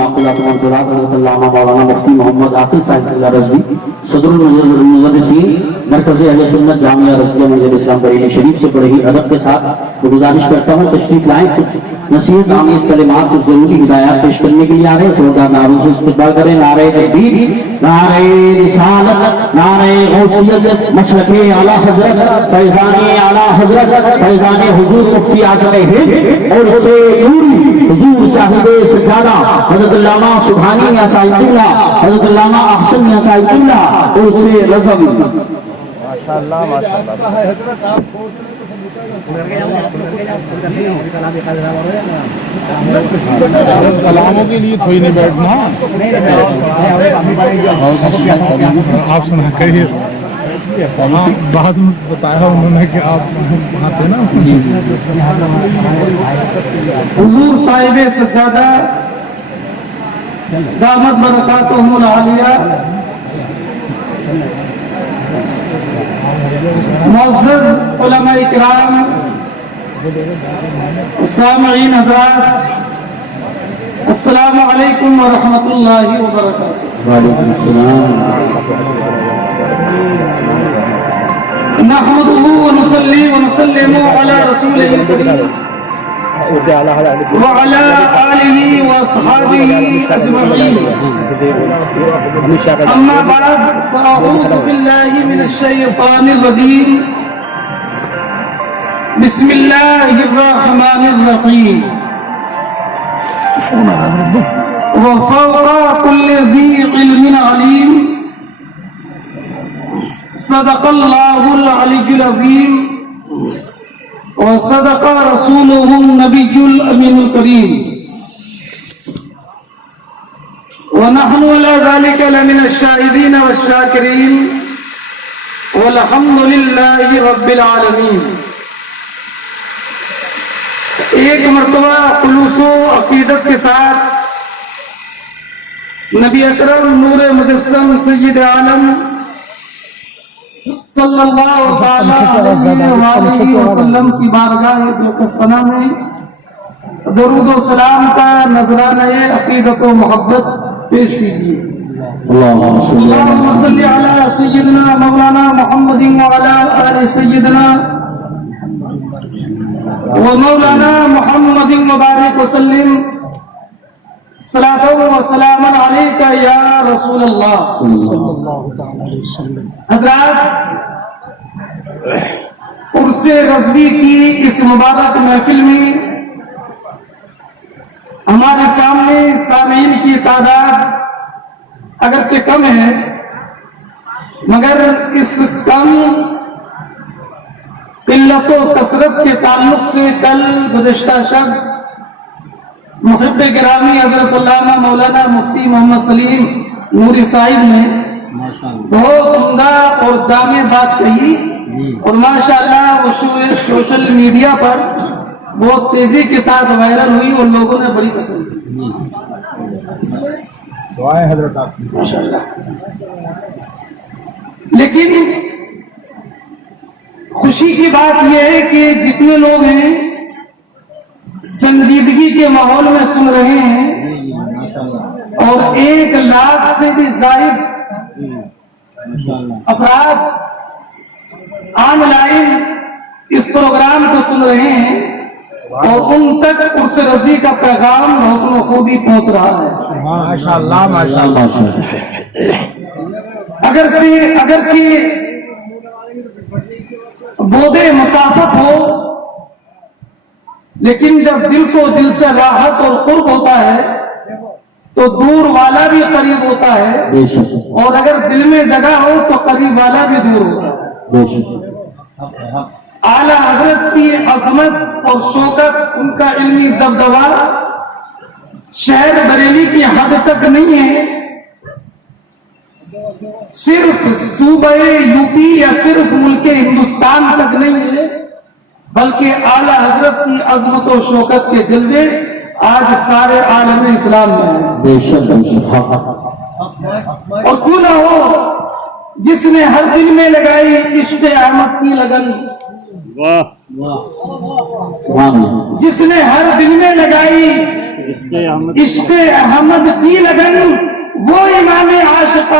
ناقلات المنقولات حضرت علامہ مولانا مفتی محمد عاقل صاحب رضوی صدر المحدثین مرکز اہل سنت جامعہ رضویہ مسجد اسلام بریلی شریف سے بڑے ہی ادب کے ساتھ گزارش کرتا ہوں تشریف لائیں، کچھ نصیحت آمیز کلمات، کچھ ضروری ہدایات پیش کرنے کے لیے آ رہے ہیں. زوردار نعروں سے استقبال کریں. نعرہ تکبیر، نعرہ رسالت، نعرہ غوثیت، مشرق اعلیٰ حضرت فیضان اعلیٰ حضرت فیضان حضور مفتی اعظم ہند اور اس سے نوری حضور صاحب سجادہ حضرت علامہ سبحانی عصائب اللہ، حضرت علامہ احسن عصائب اللہ اور اس سے رضوی. ماشاءاللہ ماشاءاللہ. کلاموں کے لیے کوئی نہیں بیٹھنا، آپ سنا کریے. ہاں بات بتایا انہوں نے کہ آپ وہاں پہ نا حضور صاحب سجادہ دامت برکاتہم العالیہ معزز علماء کرام، سامعین حضرات، السلام علیکم ورحمۃ اللہ وبرکاتہ. وعلیکم السلام. نحمده ونصلي ونسلم على رسوله الكريم وعلى آله وأصحابه أجمعين. أما بعد فأعوذ بالله من الشيطان الرجيم. بسم الله الرحمن الرحيم. وفوق كل ذي علم عليم. صدق الله العلي العظيم وصدق رسوله النبي الأمين الكريم. ونحن على ذلك لمن الشاهدين والشاكرين والحمد لله رب العالمين. ایک مرتبہ خلوص و عقیدت کے ساتھ نبی اکرم نور مجسم سید عالم صلی اللہ تعالی علیہ وسلم کی بارگاہ بقسمہ میں درود و سلام کا نذرانہ عقیدت و محبت پیش کیجیے. اللہم صلی علی سیدنا مولانا محمد وعلی آل سیدنا ومولانا محمد مبارک وسلم صلاۃ و سلام علیک یا رسول اللہ صلی اللہ علیہ وسلم. حضرات، عرس رضوی کی اس مبارک محفل میں ہمارے سامنے سامعین کی تعداد اگرچہ کم ہے، مگر اس کم قلت و کثرت کے تعلق سے کل گزشتہ شب محب گرامی حضرت علامہ مولانا مفتی محمد سلیم نوری صاحب نے بہت عمدہ اور جامع بات کہی اور ماشاءاللہ وہ سوشل میڈیا پر بہت تیزی کے ساتھ وائرل ہوئی اور لوگوں نے بڑی پسند کی. دعائیں حضرت آپ کی. لیکن خوشی کی بات یہ ہے کہ جتنے لوگ ہیں سنجیدگی کے ماحول میں سن رہے ہیں اور 1 لاکھ سے بھی زائد افراد آن لائن اس پروگرام کو سن رہے ہیں اور ان تک عرس رضوی کا پیغام حسن و خوبی پہنچ رہا ہے. ماشاءاللہ ماشاءاللہ. اگرچہ بودے مسافت ہو، لیکن جب دل کو دل سے راحت اور قرب ہوتا ہے تو دور والا بھی قریب ہوتا ہے، اور اگر دل میں جگہ ہو تو قریب والا بھی دور ہوتا ہے. اعلیٰ حضرت کی عظمت اور شوکت، ان کا علمی دبدبہ شہر بریلی کی حد تک نہیں ہے، صرف صوبہ یو پی یا صرف ملک ہندوستان تک نہیں ہے، بلکہ اعلیٰ حضرت کی عظمت و شوکت کے جلوے آج سارے عالم اسلام میں ہیں. اور کیوں نہ ہو جس نے ہر دل میں لگائی عشق احمد کی لگن، جس نے ہر دل میں لگائی عشق احمد کی لگن وہ امام عاشق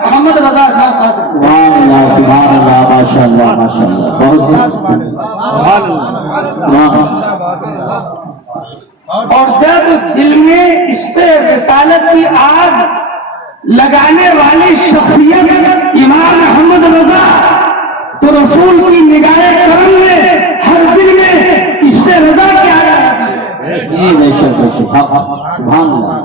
محمد رضا خان قادری۔ سبحان اللہ سبحان اللہ ماشاء اللہ ماشاء اللہ بہت اور جب دل میں عشق رسالت کی آگ لگانے والی شخصیت امام احمد رضا، تو رسول کی نگاہ کرم میں ہر دل میں عشق رضا کی آگ لگاتی ہے۔ بے شک سبحان اللہ۔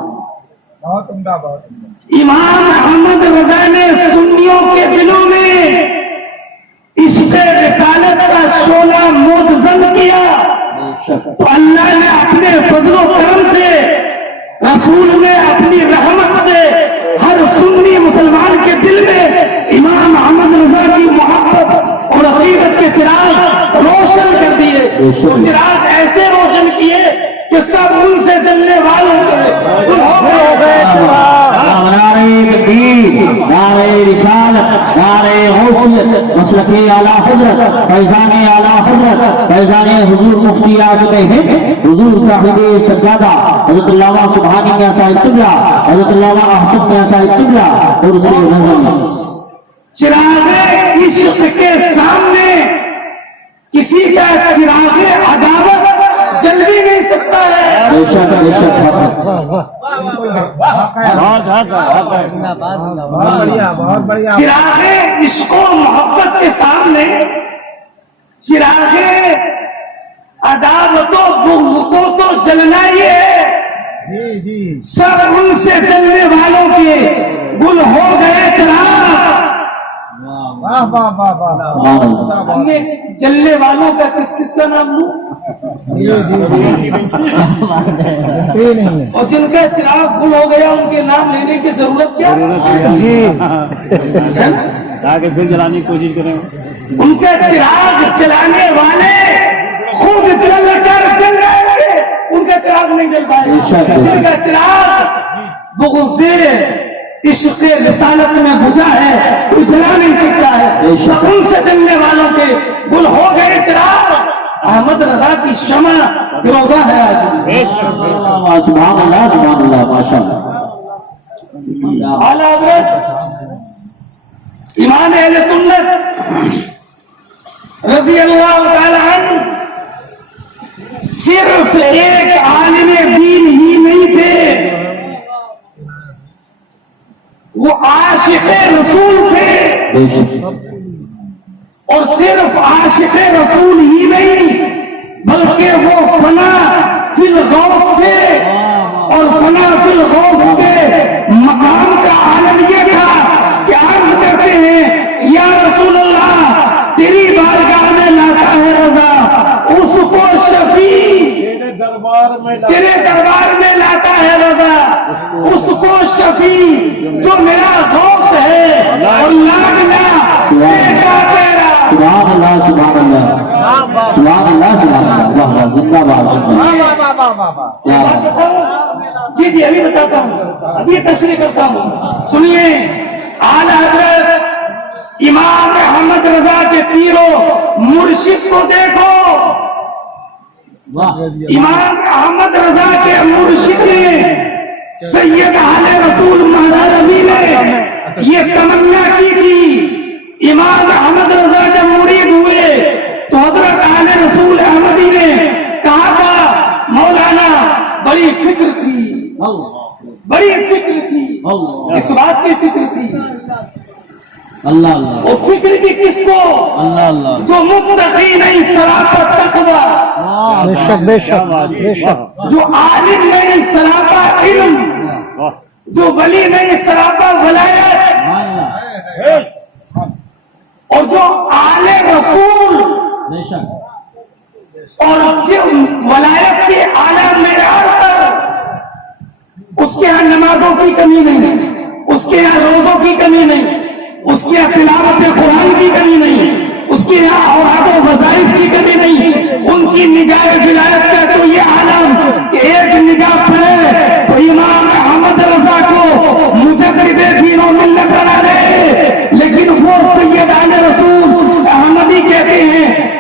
امام احمد رضا نے سنیوں کے دلوں میں عشق رسالت کا شعلہ موجزن کیا، تو اللہ نے اپنے فضل و کرم سے، رسول نے اپنی رحمت سے ہر سنی مسلمان کے دل میں امام احمد رضا کی محبت اور عقیدت کے چراغ روشن کر دیے۔ وہ چراغ ایسے روشن کیے کہ سب ان سے جلنے والوں کو نعرہ تکبیر، نعرہ رسالت، نعرہ غوثیت، مسلک اعلیٰ حضرت، فیضان اعلیٰ حضرت، فیضان حضور مفتی اعظم ہند حضور صاحب سجادہ حضرت علامہ سبحانی میاں صاحب قبلہ، حضرت علامہ احسن میاں صاحب قبلہ اور سے نظم۔ چراغ عشق کے سامنے کسی کا چراغ عداوت جل بھی نہیں سکتا ہے۔ بے شک بے شک چراغ عشق و محبت کے سامنے چراغ عداوت و بغض کو تو جلنا ہی ہے۔ سب ان سے جلنے والوں کے گل ہو گئے چراغ۔ ہم نے جلنے والوں کا کس کس کا نام لوں؟ اور جن کا چراغ گل ہو گیا ان کے نام لینے کی ضرورت کیا؟ آگے پھر جلانے کی کوشش کریں۔ ان کا چراغ چلانے والے خود جل کر جل جائیں گے، ان کا چراغ نہیں جل پائے گا۔ جن کا چراغ بغض عشق رسالت میں بجھا ہے تو جلا نہیں سکتا ہے۔ سب ان سے جلنے والوں کے گل ہو گئے چراغ۔ احمد رضا کی شمع فروزہ ہے آج۔ سبحان اللہ سبحان اللہ ماشاء اللہ۔ اعلیٰ حضرت امام اہل سنت رضی اللہ تعالی عنہ صرف ایک عالم دین ہی نہیں تھے، وہ عاشق رسول تھے۔ اور صرف عاشق رسول ہی نہیں بلکہ وہ فنا فی الغوث تھے، اور فنا فی الغوث کے مقام کا عالم یہ تھا کہ عرض کرتے ہیں یا رسول اللہ تیری بارگاہ میں لاتا ہے رضا اس کو شفیع، تیرے دربار میں لاتا ہے رضا اس کو شفیع جو میرا غوث ہے، اور لاگنا بیٹا تیرا۔ سبحان اللہ سبحان اللہ سبحان اللہ سبحان اللہ زندہ باد۔ جی جی ابھی بتاتا ہوں، ابھی تشریح کرتا ہوں، سنیے۔ اعلیٰ حضرت امام احمد رضا کے پیرو مرشد کو دیکھو۔ امام احمد رضا کے مرشد نے سید اہل رسول مہدی علی نے یہ تمنا کی تھی۔ امام احمد رضا جب مرید ہوئے تو حضرت اہل رسول احمدی نے کہا تھا مولانا بڑی فکر تھی، بڑی فکر تھی، اس بات کی فکر تھی۔ اللہ اللہ اور فکر بھی کس کو؟ اللہ اللہ جو متقی نہیں سراپا تقویٰ، بے شک بے شک بے شک۔ جو عالم نہیں سراپا علم، جو ولی نہیں سراپا ولایت، اور جو آل رسول بے شک اور جو ولایت کے اعلیٰ معیار پر اس کے یہاں نمازوں کی کمی نہیں، اس کے یہاں روزوں کی کمی نہیں، اس کے یہاں تلاوت قرآن کی کمی نہیں، اس کے یہاں اوراد و وظائف کی کمی نہیں۔ ان کی نگاہ ولایت کا تو یہ عالم کہ ایک نگاہ پڑے تو امام احمد رضا کو مجدد دین و ملت بنا دے۔ لیکن وہ سید اہل رسول احمدی کہتے ہیں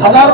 1000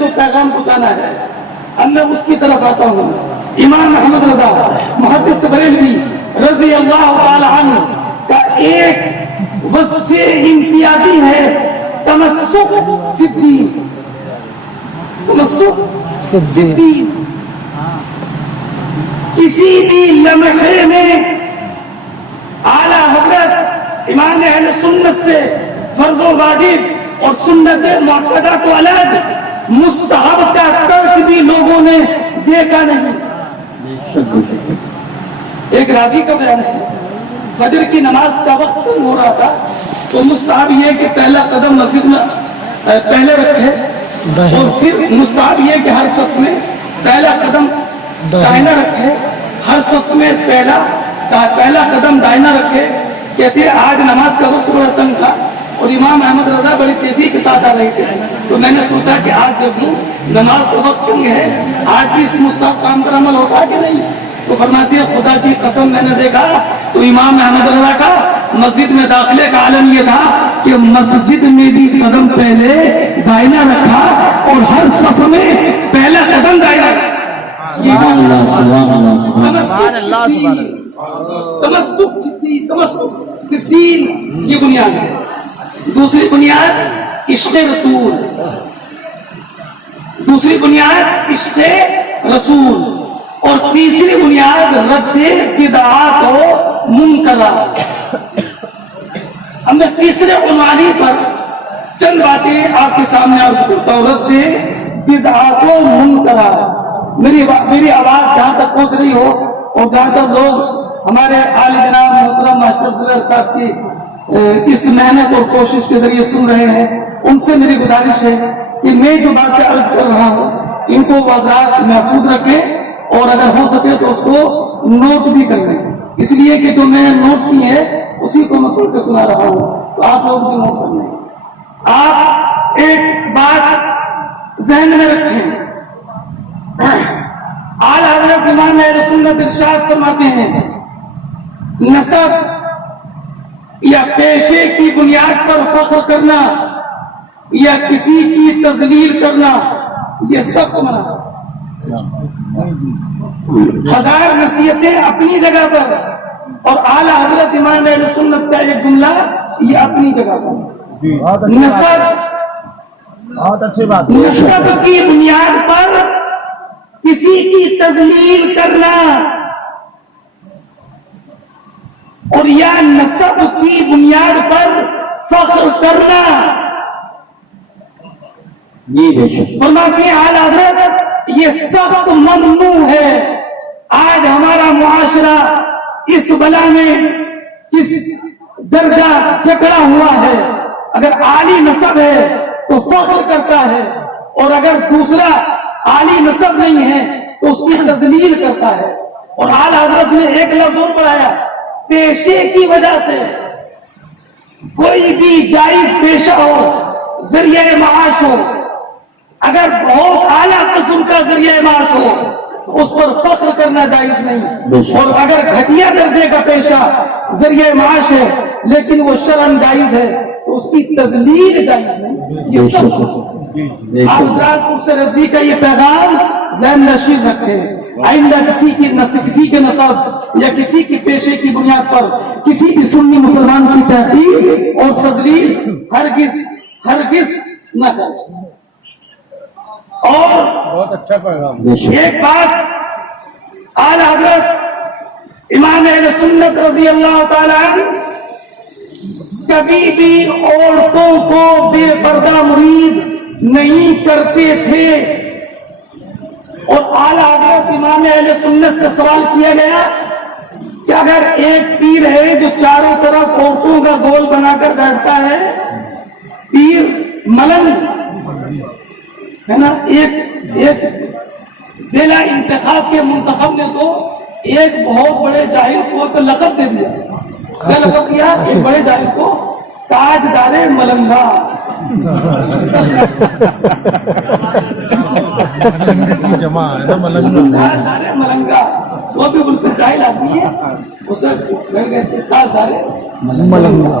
جو پیغام پہنچانا ہے اب میں اس کی طرف آتا ہوں. امام احمد رضا محدث بریلوی رضی اللہ تعالی عنہ کا ایک وصف امتیازی ہے تمسک فی الدین. تمسک فی الدین. کسی بھی لمحے میں اعلی حضرت امام اہل سنت سے فرض و واجب اور سنت معتدہ کو الگ مستحب کا ترک بھی لوگوں نے دیکھا نہیں. ایک راوی کا بیان ہے فجر کی نماز کا وقت کم ہو رہا تھا تو مستحب یہ کہ پہلا قدم مسجد میں پہلے رکھے اور پھر مستحب یہ کہ ہر صف میں پہلا قدم دائنا رکھے, ہر صف میں پہلا قدم دائنا رکھے. کہتے ہیں آج نماز کا وقت بڑا تنگ تھا اور امام احمد رضا بڑی تیزی کے ساتھ آ رہے تھے تو میں نے سوچا کہ آج جب نماز کا وقت تنگ ہے آج بھی اس مستحب کام پر عمل ہوتا ہے کہ نہیں. تو فرماتے ہیں خدا کی قسم میں نے دیکھا تو امام احمد رضا کا مسجد میں داخلے کا عالم یہ تھا کہ مسجد میں بھی قدم پہلے دائنا رکھا اور ہر صف میں پہلا قدم دائنا رکھا. تمسک فی الدین یہ بنیاد ہے. دوسری بنیاد عشق رسول, دوسری بنیاد عشق رسول اور تیسری بنیاد رد بدعات و منکرات. اب میں تیسرے عنوانی پر چند باتیں آپ کے سامنے عرض کرتا ہوں. رد بدعات و منکرات. میری آواز جہاں تک پہنچ رہی ہو اور جہاں تک لوگ ہمارے عالی جناب محترم ماسٹر زبیر صاحب کی اس محنت اور کوشش کے ذریعے سن رہے ہیں ان سے میری گزارش ہے کہ میں جو باتیں عرض کر رہا ہوں ان کو حضرات محفوظ رکھیں اور اگر ہو سکے تو اس کو نوٹ بھی کر لیں, اس لیے کہ جو میں نوٹ کی ہے اسی کو میں پڑھ کے سنا رہا ہوں تو آپ لوگ بھی نوٹ کر لیں. آپ ایک بات ذہن میں رکھیں. اعلیٰ حضرت امام اہل سنت ارشاد فرماتے ہیں نسب یا پیشے کی بنیاد پر فخر کرنا یا کسی کی تذلیل کرنا یہ سخت منع ہے. ہزار نصیحتیں اپنی جگہ پر اور اعلیٰ حضرت امام اہل سنت کا ایک جملہ یہ اپنی جگہ پر. نسب کی بنیاد پر کسی کی تذلیل کرنا اور یا نسب کی بنیاد پر فخر کرنا فرماتے ہیں اعلیٰ حضرت یہ سخت ممنوع ہے. آج ہمارا معاشرہ اس بلا میں کس درجہ جکڑا ہوا ہے. اگر عالی نسب ہے تو فخر کرتا ہے اور اگر دوسرا عالی نسب نہیں ہے تو اس کی تذلیل کرتا ہے. اور اعلیٰ حضرت نے ایک لفظ اور بڑھایا پیشے کی وجہ سے. کوئی بھی جائز پیشہ ہو ذریعہ معاش ہو اگر بہت اعلیٰ قسم کا ذریعہ معاش ہو تو اس پر فخر کرنا جائز نہیں. اور اگر گھٹیا درجے کا پیشہ ذریعہ معاش ہے لیکن وہ شرعاً جائز ہے تو اس کی تذلیل جائز نہیں. یہ سب آپ حضرات سے رضوی کا یہ پیغام ذہن نشین رکھیں. آئندہ کسی کے نسب یا کسی کی پیشے کی بنیاد پر کسی بھی سنی مسلمان کی تحقیر اور تذلیل ہرگز نہ کریں. اور بہت اچھا پیغام. ایک بات اعلیٰ حضرت امام اہل سنت رضی اللہ تعالی عنہ کبھی بھی عورتوں کو بے پردہ مرید نہیں کرتے تھے. اور اعلیٰ حضرت امام اہل سنت سے سوال کیا گیا کہ اگر ایک پیر ہے جو چاروں طرف عورتوں کا گول بنا کر بیٹھتا ہے, پیر ملنگ ہے نا, ایک بلا انتخاب کے منتخب نے تو ایک بہت بڑے جاہل کو تو لقب دے دیا. کیا لقب دیا؟ ایک بڑے جاہل کو تاجدار ملنگا. جمع ہے نا ملنگا. تاجدار ملنگا وہ بھی بالکل جاہل آدمی ہے, اسے تاجدار ملنگا.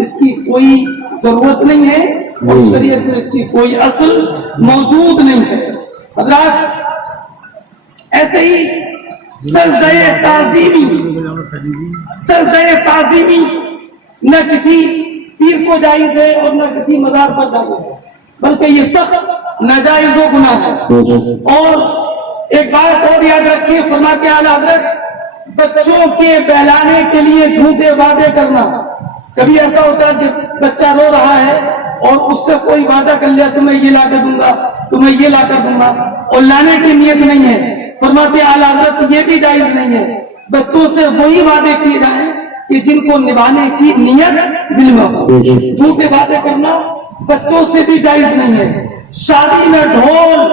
اس کی کوئی ضرورت نہیں ہے اور شریعت میں اس کی کوئی اصل موجود نہیں ہے. حضرات ایسے ہی سجدہ تعظیمی نہ کسی پیر کو جائز ہے اور نہ کسی مزار پر جائز ہے، بلکہ یہ سخت ناجائز و گناہ ہے. اور ایک بات اور یاد رکھیے، فرماتے اعلیٰ حضرت بچوں کے بہلانے کے لیے جھوٹے وعدے کرنا. کبھی ایسا ہوتا ہے کہ بچہ رو رہا ہے اور اس سے کوئی وعدہ کر لیا، تمہیں یہ لا کر دوں گا، تمہیں یہ لا کر دوں گا، اور لانے کی نیت نہیں ہے. فرماتے اعلیٰ حضرت یہ بھی جائز نہیں ہے. بچوں سے وہی وعدے کیے جائیں کہ جن کو نبھانے کی نیت دل میں ہو. جھوٹے وعدے کرنا بچوں سے بھی جائز نہیں ہے. شادی میں ڈھول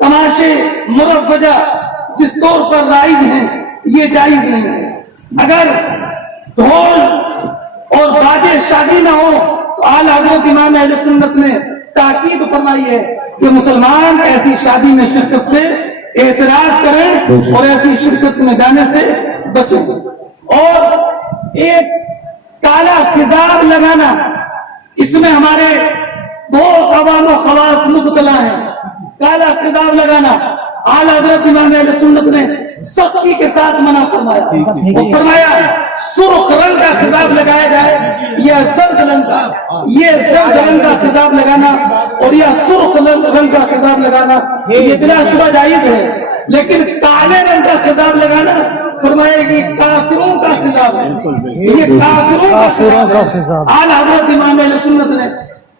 تماشے مروجہ جس طور پر رائج ہیں یہ جائز نہیں ہے. اگر ڈھول اور باجے شادی نہ ہو تو اعلیٰ حضرت امام اہل سنت نے تاکید فرمائی ہے کہ مسلمان ایسی شادی میں شرکت سے اعتراض کریں اور ایسی شرکت میں جانے سے بچیں. اور ایک کالا خضاب لگانا، اس میں ہمارے بہت عوام و خواص مبتلا ہیں. کالا خضاب لگانا اعلیٰ حضرت امام اہل سنت نے سختی کے ساتھ منع فرمایا. وہ فرمایا سرخ رنگ کا خضاب لگایا جائے یا زرد رنگ کا، یہ زرد رنگ کا خضاب لگانا اور یا سرخ رنگ کا خضاب لگانا یہ بلا شبہ جائز ہے. لیکن کالے رنگ کا خضاب لگانا فرمایا کہ کافروں کا خضاب ہے، یہ کافروں کا خضاب. اعلیٰ حضرت امام اہل سنت نے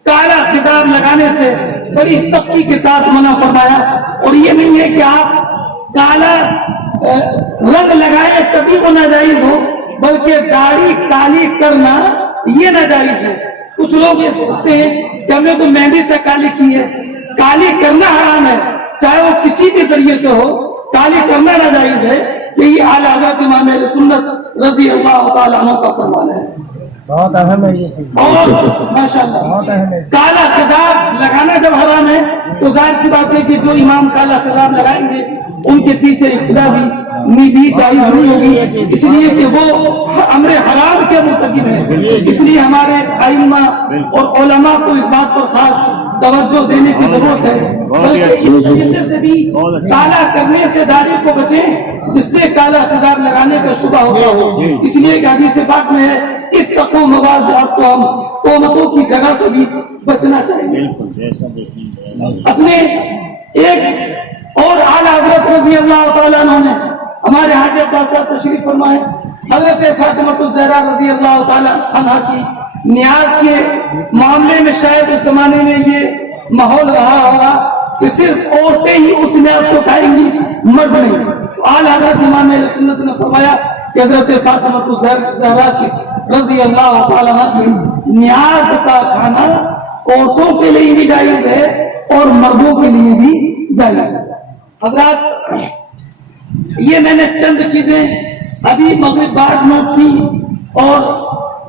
کالا خضاب لگانے سے بڑی سختی کے ساتھ منع فرمایا. اور یہ نہیں ہے کہ آپ کالا رنگ لگائے تبھی وہ ناجائز ہو، بلکہ داڑھی کالی کرنا یہ ناجائز ہے. کچھ لوگ یہ سمجھتے ہیں کہ ہم نے تو مہندی سے کالی کی ہے. کالی کرنا حرام ہے، چاہے وہ کسی بھی ذریعے سے ہو، کالی کرنا ناجائز ہے. یہی اعلیٰ حضرت امام اہل سنت رضی اللہ تعالیٰ عنہ کا فرمان ہے. بہت اہم ہے یہ. اور ماشاءاللہ کالا خضاب لگانا جب حرام ہے تو ظاہر سی بات ہے کہ جو امام کالا خضاب لگائیں گے ان کے پیچھے اقتدا بھی جائز نہیں ہوگی، اس لیے کہ وہ امر حرام کے مرتکب ہیں. اس لیے ہمارے ائمہ اور علماء کو اس بات پر خاص توجہ دینے کی ضرورت ہے. بلکہ اس طریقے سے بھی کالا کرنے سے داڑھی کو بچیں جس سے کالا خضاب لگانے کا شبہ ہوتا ہو. اس لیے کہ حدیث پاک میں ہے اتقوا مواضعکم، تہمتوں کی جگہ سے بھی بچنا چاہیے. اپنے ایک اور اعلیٰ حضرت رضی اللہ تعالیٰ عنہ نے ہمارے حاجی عباس صاحب تشریف فرمائے، حضرت فاطمہ الزہرا رضی اللہ تعالیٰ عنہ کی نیاز کے معاملے میں شاید اس زمانے میں یہ ماحول رہا ہوگا کہ صرف عورتیں ہی اس نیاز کو کھائیں گی، مرد نہیں. اعلیٰ حضرت امام اہل سنت نے فرمایا کہ حضرت فاطمہ الزہرا کی رضی اللہ تعالیٰ عنہ کی نیاز کا کھانا عورتوں کے لیے بھی جائز ہے اور مردوں کے لیے بھی جائز ہے. حضرات یہ میں نے چند چیزیں ابھی مغرب بعد نوٹ کی، اور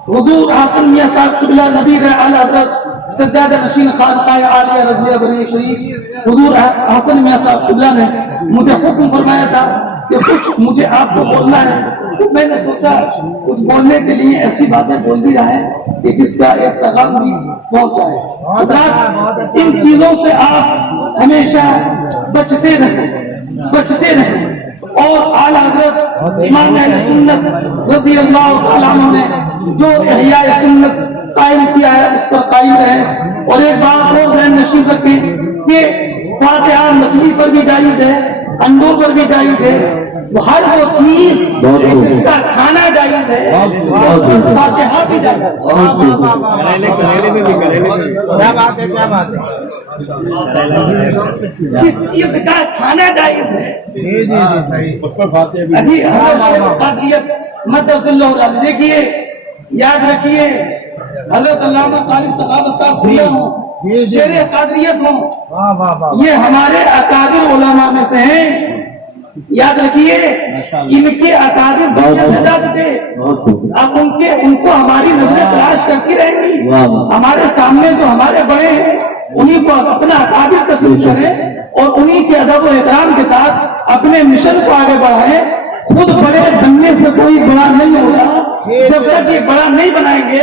حضور حسن میاں صاحب قبلہ نبی اعلیٰ حضرت سجادہ نشین خانقاہ عالیہ رضویہ بنی شریف حضور حسن میاں صاحب قبلہ نے مجھے حکم فرمایا تھا کہ کچھ مجھے آپ کو بولنا ہے. تو میں نے سوچا کچھ بولنے کے لیے ایسی باتیں بول دی جائیں کہ جس کا ایک پیغام بھی پہنچ جائے. حضرات ان چیزوں سے آپ ہمیشہ بچتے رہیں. اور اعلیٰ حضرت امام اہل سنت رضی اللہ تعالیٰ عنہ نے جو احیاء سنت قائم کیا ہے اس پر قائم رہیں. اور ایک بات اور ذہن نشین رکھیں کہ فاتحہ مچھلی پر بھی جائز ہے، انڈوں پر بھی جائز ہے. ہر وہ چیز جس کا کھانا جائز ہے فاتحہ بھی جائز ہے. جس چیز کا کھانا جائز ہے جی قادریت مدث اللہ علیہ. دیکھیے یاد رکھیے حضرت علامہ قاری سخاوت صاحب شیر قادریت ہوں، یہ ہمارے اکابر علماء میں سے ہیں. یاد رکھیے ان کے اکابر دنیا سے جا چکے، اب ان کو ہماری نظریں تلاش کرتی رہیں گی. ہمارے سامنے جو ہمارے بڑے ہیں انہیں کو اپنا اکابر تسلیم کریں اور انہیں کے ادب و احترام کے ساتھ اپنے مشن کو آگے بڑھائیں. خود بڑے بننے سے کوئی بڑا نہیں ہوگا. جب تک یہ بڑا نہیں بنائیں گے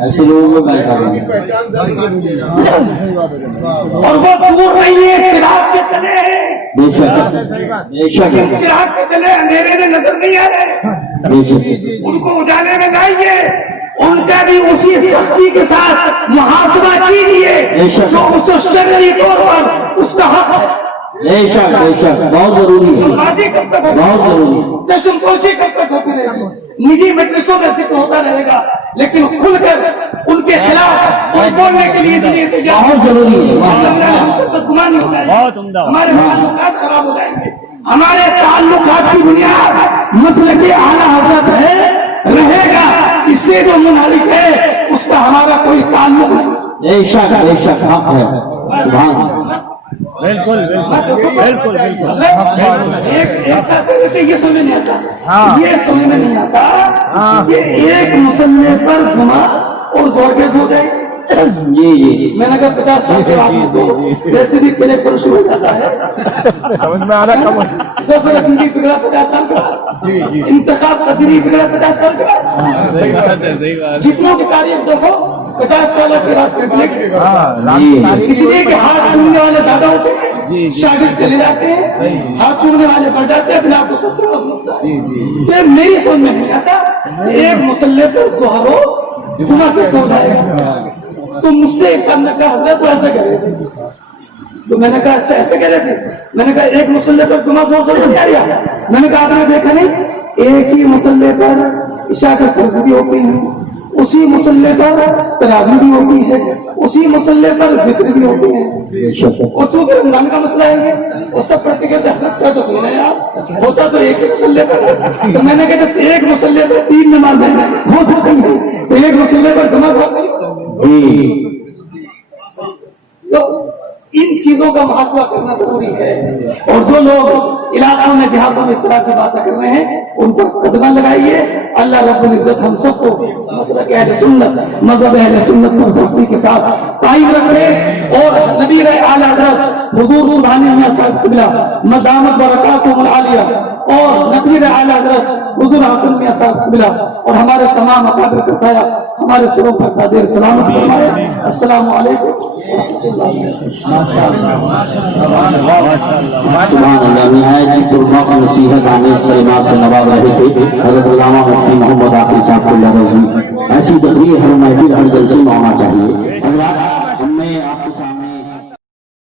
ایسے لوگوں کو کیا کرنا ہے؟ اور وہ دور نہیں ہے، چراغ کے تلے ہیں، بے شک بے شک چراغ کے تلے اندھیرے میں نظر نہیں آ رہے، بے شک ان کو اجالے میں لائیے، ان کا بھی اسی سختی کے ساتھ محاسبہ کیجیے جو اس شرعی طور پر اس کا حق ہے۔ بے شک بہت ضروری ہے، بازی کب تک ہوگی؟ بہت ضروری ہے۔ چشم پوشی کب تک ہوتی رہے گی؟ نجی مجلسوں میں ذکر ہوتا رہے گا، لیکن کھل کر ان کے خلاف کوئی بولنے کے لیے تیار بہت ضروری ہے۔ ہم سے بدگمانی ہو جائے گی، بہت عمدہ۔ ہمارے تعلقات خراب ہو جائیں گے۔ ہمارے تعلقات کی بنیاد مسلک اعلیٰ حضرت ہے، رہے گا، اس سے جو منحرف ہے اس کا ہمارا کوئی تعلق نہیں۔ بے شک حق ہے، سبحان اللہ۔ بالکل ایک ساتھ یہ سمجھ میں نہیں آتا، یہ سمجھ میں نہیں آتا کہ ایک مسلح پر جمعہ اور زور کیسے ہو جائے۔ جی میں نے کہا 50 سال کے بعد تو ویسے بھی کلے پر شروع ہو جاتا ہے، سمجھ میں آ رہا کم سفر قدری پگڑا 50 سال کے بعد، انتخاب قدری پگڑا 50 سال کے بعد، جتنوں کی تاریخ دیکھو 50 سال کے بعد اس لیے کہ ہاتھ چومنے والے زیادہ ہوتے ہیں، شاگرد چلے جاتے ہیں، ہاتھ چومنے والے بڑھ جاتے ہیں، اپنے آپ کو سب سے مضبوط ہے۔ تو میری سمجھ میں نہیں آتا ایک مسلح پر ظہر ہو جمعہ کیسے ہو جائے گا؟ تو مجھ سے اس نے کہا حضرت تو ایسا کہہ رہے تھے، تو میں نے کہا اچھا ایسے کہہ رہے تھے؟ میں نے کہا ایک مسلح پر جمعہ سے نہیں آ رہا، میں نے کہا آپ نے دیکھا نہیں ایک ہی مسلح پر عشاء کا فرض بھی ہوتی ہے، اسی مسلح پر تراویح بھی ہوتی ہے، اسی مسلح پر وتر بھی ہوتی ہے، اور چونکہ رمضان کا مسئلہ ہے یہ وہ سب پڑھتے کہتے حضرت کیا تو سمجھنا یار ہوتا تو ایک ہی مسلح پر ہے۔ تو میں نے کہا جب ایک مسلح پر 3 نماز ہو سکتی ہے تو ایک مسلح پر جمع نہیں ہوتا۔ تو ان چیزوں کا محاسبہ کرنا ضروری ہے، اور جو لوگ علاقوں میں دیہاتوں میں اس طرح کی باتیں کر رہے ہیں ان پر قدمہ لگائیے۔ اللہ رب العزت ہم سب کو مسلک اہل سنت، مذہب اہل سنت پر سختی کے ساتھ قائم رکھے، اور نبی اعلیٰ حضرت حضور سبحانی میاں صاحب قبلہ مدامت برکاتہم العالیہ اور نبی اعلیٰ حضرت حضور حسن میاں صاحب قبلہ اور ہمارے تمام اکابر کا سایہ ہمارے سروں پر قادر سلامت فرمائے۔ السلام علیکم۔ سبحان اللہ۔ نہایت ہی پرمخ نصیحت آمیز کلمات سے نواز رہے تھے حضرت علامہ مفتی محمد عاقل صاحب اللہ رضوی۔ ایسی تقریر ہر محفل ہر جلسے میں ہونا چاہیے۔